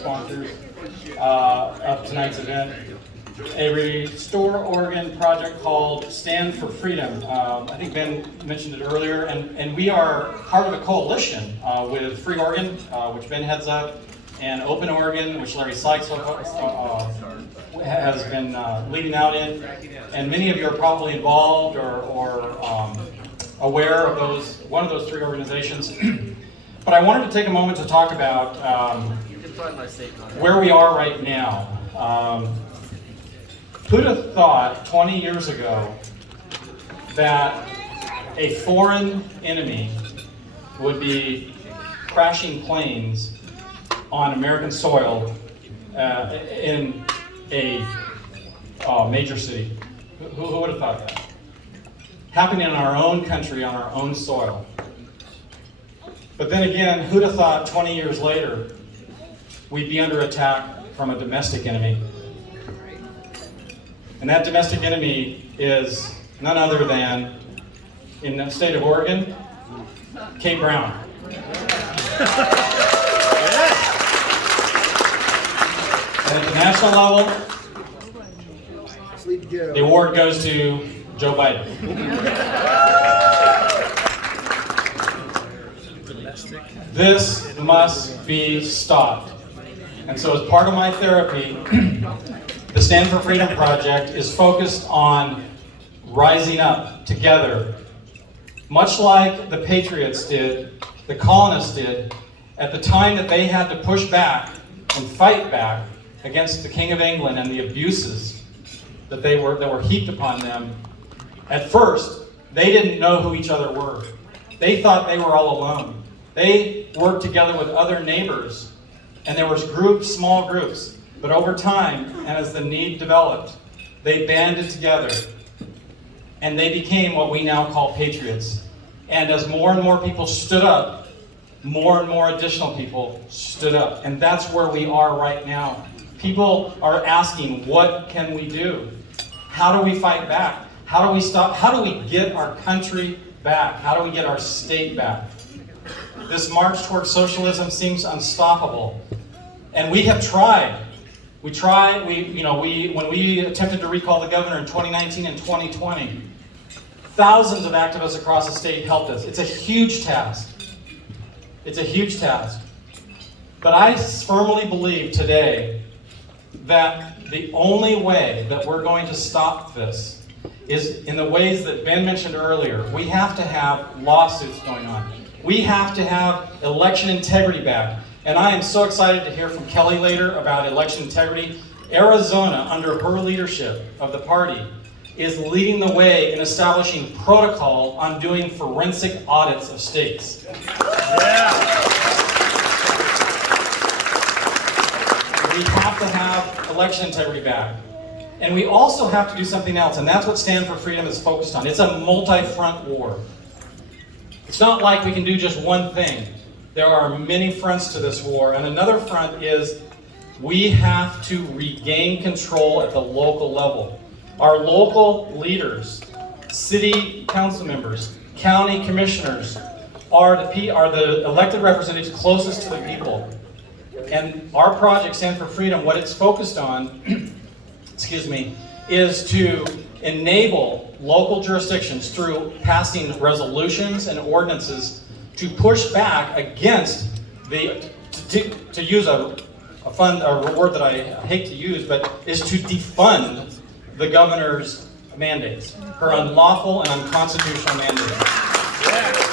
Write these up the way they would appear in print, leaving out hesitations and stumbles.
co-sponsors of tonight's event. A Restore Oregon project called Stand for Freedom. I think Ben mentioned it earlier, and we are part of a coalition with Free Oregon, which Ben heads up, and Open Oregon, which Larry Sykes has been leading out in. And many of you are probably involved or aware of one of those three organizations. But I wanted to take a moment to talk about where we are right now. Who'd have thought 20 years ago that a foreign enemy would be crashing planes on American soil in a major city? Who would have thought that? Happening in our own country, on our own soil. But then again, who'd have thought 20 years later we'd be under attack from a domestic enemy? And that domestic enemy is none other than, in the state of Oregon, Kate Brown. And at the national level, the award goes to Joe Biden. This must be stopped. And so as part of my therapy, the Stand for Freedom Project is focused on rising up together, much like the Patriots did, the colonists did, at the time that they had to push back and fight back against the King of England and the abuses that were heaped upon them. At first, they didn't know who each other were. They thought they were all alone. They worked together with other neighbors, and there was small groups. But over time, and as the need developed, they banded together, and they became what we now call patriots. And as more and more people stood up, more and more additional people stood up. And that's where we are right now. People are asking, what can we do? How do we fight back? How do we stop? How do we get our country back? How do we get our state back? This march towards socialism seems unstoppable. And we have tried. When we attempted to recall the governor in 2019 and 2020, thousands of activists across the state helped us. It's a huge task. It's a huge task. But I firmly believe today that the only way that we're going to stop this is in the ways that Ben mentioned earlier. We have to have lawsuits going on. We have to have election integrity back. And I am so excited to hear from Kelly later about election integrity. Arizona, under her leadership of the party, is leading the way in establishing protocol on doing forensic audits of states. Yeah. We have to have election integrity back. And we also have to do something else, and that's what Stand for Freedom is focused on. It's a multi-front war. It's not like we can do just one thing. There are many fronts to this war, and another front is we have to regain control at the local level. Our local leaders, city council members, county commissioners are the elected representatives closest to the people. And our project, Stand for Freedom, what it's focused on, is to enable local jurisdictions through passing resolutions and ordinances to push back against to use a word that I hate to use, but is to defund the governor's mandates, her unlawful and unconstitutional mandates. Yeah.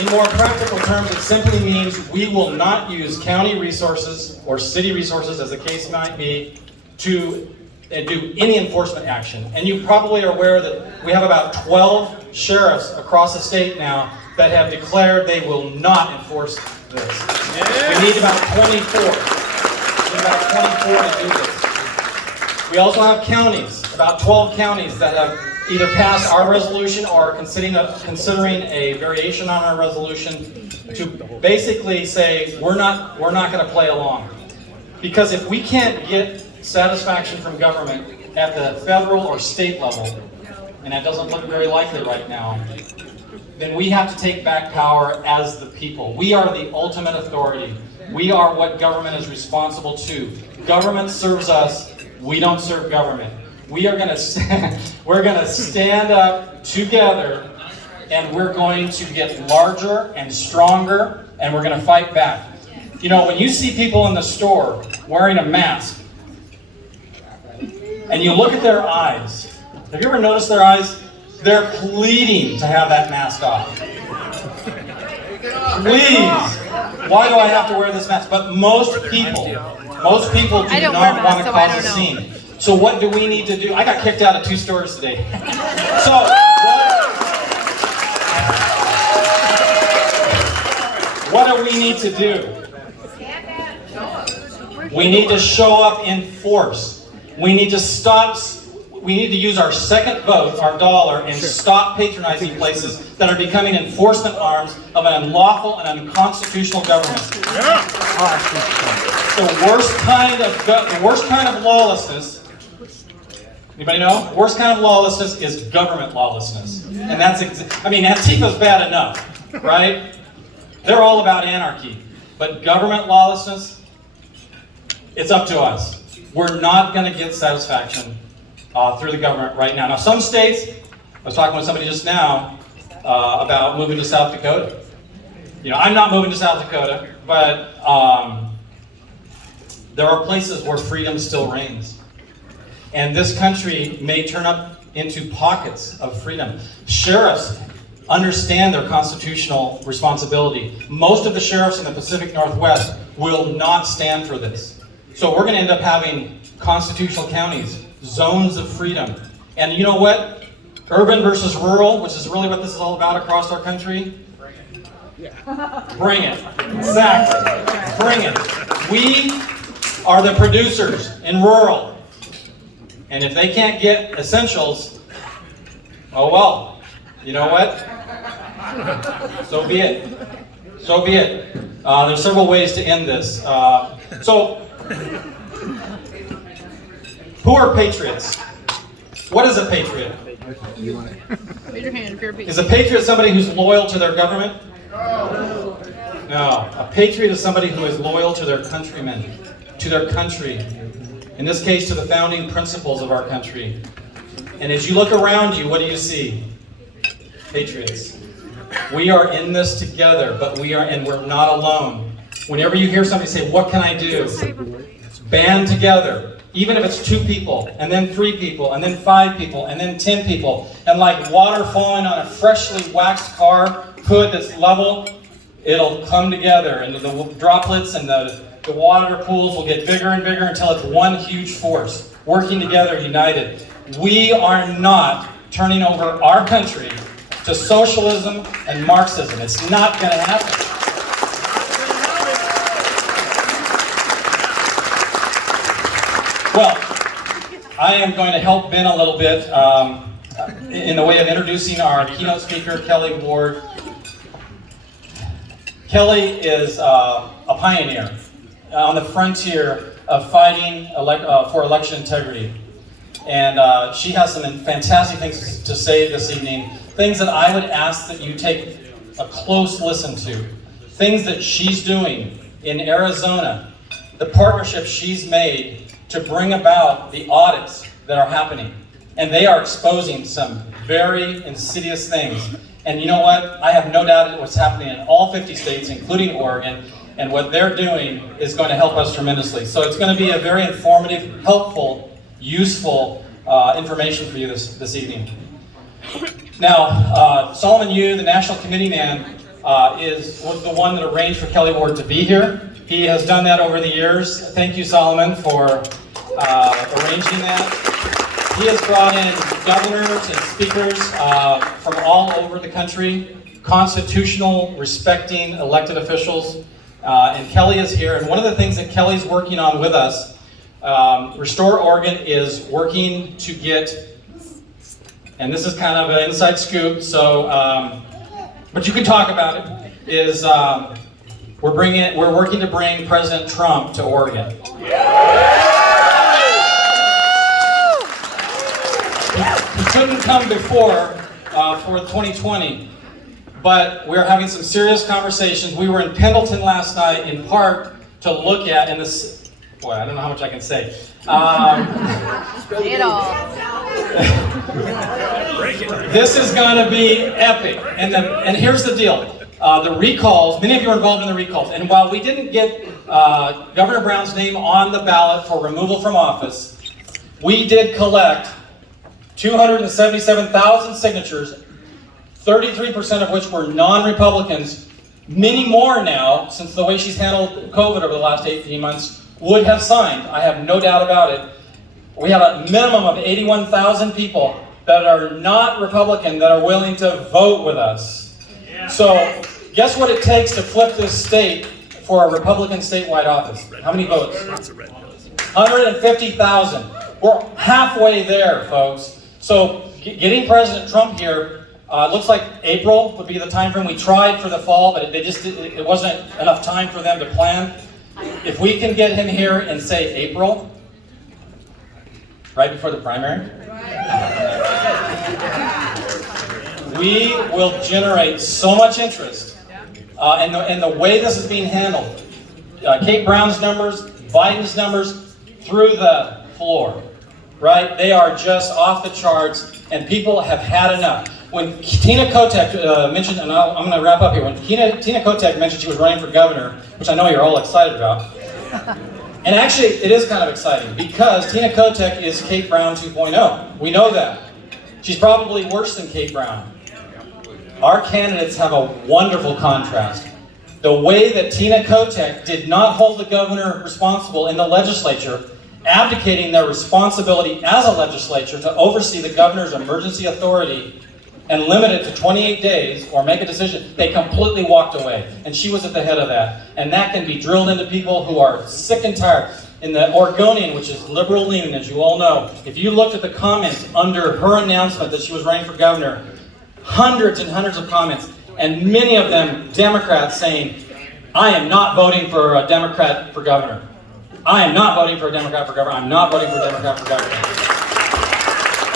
In more practical terms, it simply means we will not use county resources or city resources, as the case might be, to do any enforcement action. And you probably are aware that we have about 12 sheriffs across the state now that have declared they will not enforce this. Yeah. We need about 24. We need about 24 to do this. We also have counties, about 12 counties that have either passed our resolution or are considering a variation on our resolution to basically say we're not going to play along. Because if we can't get satisfaction from government at the federal or state level, and that doesn't look very likely right now, then we have to take back power as the people. We are the ultimate authority. We are what government is responsible to. Government serves us. We don't serve government. We are going to we're going to stand up together, and we're going to get larger and stronger, and we're going to fight back. You know, when you see people in the store wearing a mask, and you look at their eyes, have you ever noticed their eyes? They're pleading to have that mask off. Please, why do I have to wear this mask? But most people do not want to cause a scene. So what do we need to do? I got kicked out of 2 stores today. So what do we need to do? We need to show up in force. We need to stop. We need to use our second vote, our dollar, and stop patronizing places that are becoming enforcement arms of an unlawful and unconstitutional government. The worst kind of lawlessness. Anybody know? The worst kind of lawlessness is government lawlessness, and that's. Antifa's bad enough, right? They're all about anarchy, but government lawlessness. It's up to us. We're not going to get satisfaction through the government right now. Now, some states, I was talking with somebody just now about moving to South Dakota. You know, I'm not moving to South Dakota, but there are places where freedom still reigns. And this country may turn up into pockets of freedom. Sheriffs understand their constitutional responsibility. Most of the sheriffs in the Pacific Northwest will not stand for this. So we're going to end up having constitutional counties, zones of freedom. And you know what? Urban versus rural, which is really what this is all about across our country. Bring it. Exactly. Bring it. We are the producers in rural. And if they can't get essentials, oh well. You know what? So be it. So be it. There's several ways to end this. Who are patriots? What is a patriot? Raise your hand if you're a patriot. Is a patriot somebody who's loyal to their government? No. A patriot is somebody who is loyal to their countrymen, to their country. In this case, to the founding principles of our country. And as you look around you, what do you see? Patriots. We are in this together, but we're not alone. Whenever you hear somebody say, "What can I do?" Band together. Even if it's 2 people, and then 3 people, and then 5 people, and then 10 people, and like water falling on a freshly waxed car hood that's level, it'll come together, and the droplets and the water pools will get bigger and bigger until it's one huge force, working together, united. We are not turning over our country to socialism and Marxism. It's not going to happen. Well, I am going to help Ben a little bit in the way of introducing our keynote speaker, Kelly Ward. Kelly is a pioneer on the frontier of fighting for election integrity. And she has some fantastic things to say this evening, things that I would ask that you take a close listen to, things that she's doing in Arizona, the partnership she's made to bring about the audits that are happening. And they are exposing some very insidious things. And you know what? I have no doubt what's happening in all 50 states, including Oregon, and what they're doing is going to help us tremendously. So it's going to be a very informative, helpful, useful information for you this evening. Now, Solomon Yu, the National Committee man, was the one that arranged for Kelly Ward to be here. He has done that over the years. Thank you, Solomon, for arranging that. He has brought in governors and speakers from all over the country, constitutional, respecting elected officials, and Kelly is here. And one of the things that Kelly's working on with us, Restore Oregon is working to get, and this is kind of an inside scoop, so, but you can talk about it, is we're working to bring President Trump to Oregon. He couldn't come before for 2020, but we're having some serious conversations. We were in Pendleton last night in part to look at in this. Boy, I don't know how much I can say. Say it all. This is going to be epic. And here's the deal. The recalls, many of you are involved in the recalls. And while we didn't get Governor Brown's name on the ballot for removal from office, we did collect 277,000 signatures, 33% of which were non-Republicans. Many more now, since the way she's handled COVID over the last 18 months, would have signed. I have no doubt about it. We have a minimum of 81,000 people that are not Republican that are willing to vote with us. So, guess what it takes to flip this state for a Republican statewide office? How many votes? 150,000. We're halfway there, folks. So, getting President Trump here, looks like April would be the time frame. We tried for the fall, but it wasn't enough time for them to plan. If we can get him here in, say, April, right before the primary, we will generate so much interest in the way this is being handled. Kate Brown's numbers, Biden's numbers, through the floor, right? They are just off the charts, and people have had enough. When Tina Kotek mentioned, and I'm going to wrap up here, when Tina Kotek mentioned she was running for governor, which I know you're all excited about, and actually it is kind of exciting because Tina Kotek is Kate Brown 2.0. We know that. She's probably worse than Kate Brown. Our candidates have a wonderful contrast. The way that Tina Kotek did not hold the governor responsible in the legislature, abdicating their responsibility as a legislature to oversee the governor's emergency authority and limit it to 28 days or make a decision, they completely walked away. And she was at the head of that. And that can be drilled into people who are sick and tired. In the Oregonian, which is liberal leaning, as you all know, if you looked at the comments under her announcement that she was running for governor, hundreds and hundreds of comments, and many of them Democrats saying, I am not voting for a Democrat for governor. I am not voting for a Democrat for governor. I'm not voting for a Democrat for governor.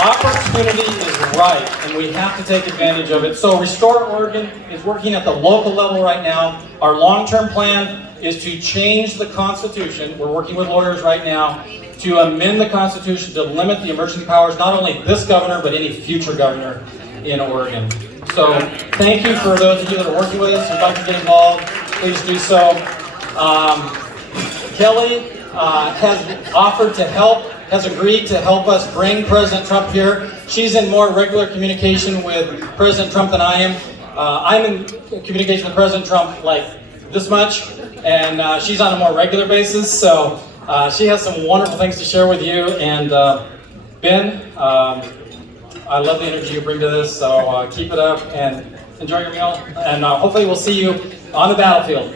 Opportunity is right, and we have to take advantage of it. So Restore Oregon is working at the local level right now. Our long-term plan is to change the Constitution. We're working with lawyers right now to amend the Constitution to limit the emergency powers, not only this governor, but any future governor in Oregon. So thank you for those of you that are working with us. If you'd like to get involved, please do so. Kelly has offered to help, has agreed to help us bring President Trump here. She's in more regular communication with President Trump than I am. I'm in communication with President Trump like this much, and she's on a more regular basis, so she has some wonderful things to share with you. And Ben, I love the energy you bring to this, so keep it up and enjoy your meal, and hopefully we'll see you on the battlefield.